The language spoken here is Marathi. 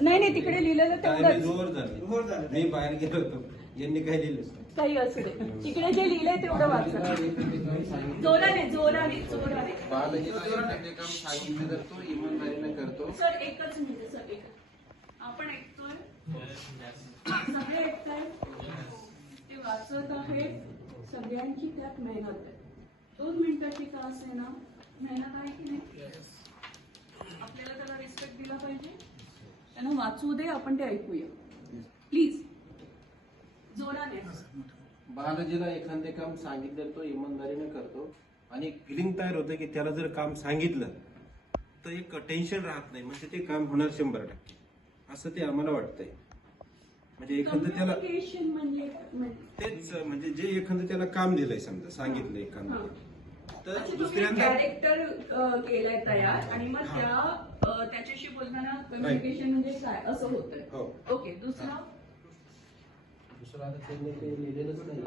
नाही तिकडे लिहिलेलं तेवढंच जोर झालं मी बाहेर गेलो होतो यांनी काय लिहिलं काही असू दे तिकडे जे लिहिलंय तेवढं वाचा जोराने जोराने जोराने काम सांगितलं तर तो इमानदारीने करतो. सर एकच मिनिट सर एक आपण ऐकतोय सगळे ऐकताय ते वाचत आहे सगळ्यांची त्यात मेहनत आहे 2 मिनिटाची का असे ना मेहनत आहे की नाही आपल्याला त्याला रिस्पेक्ट दिला पाहिजे त्यांना वाचू दे आपण ते ऐकूया प्लीज जोराने बालाजीला एखादे काम सांगितलं तो इमानदारीने करतो आणि फिलिंग तयार होतं की त्याला जर काम सांगितलं तर एक टेन्शन राहत नाही म्हणजे ते काम होणार 100% असं ते आम्हाला वाटतंय. म्हणजे एखादं त्याला तेच म्हणजे जे एखादं त्याला काम दिलंय समजा सांगितलं एखादं तर दुसऱ्यांदा कॅरेक्टर केलाय तयार आणि मग त्याच्याशी बोलताना कम्युनिकेशन म्हणजे काय असं होतंय. ओके दुसरं आता त्यांनी ते लिहिलेलंच नाही.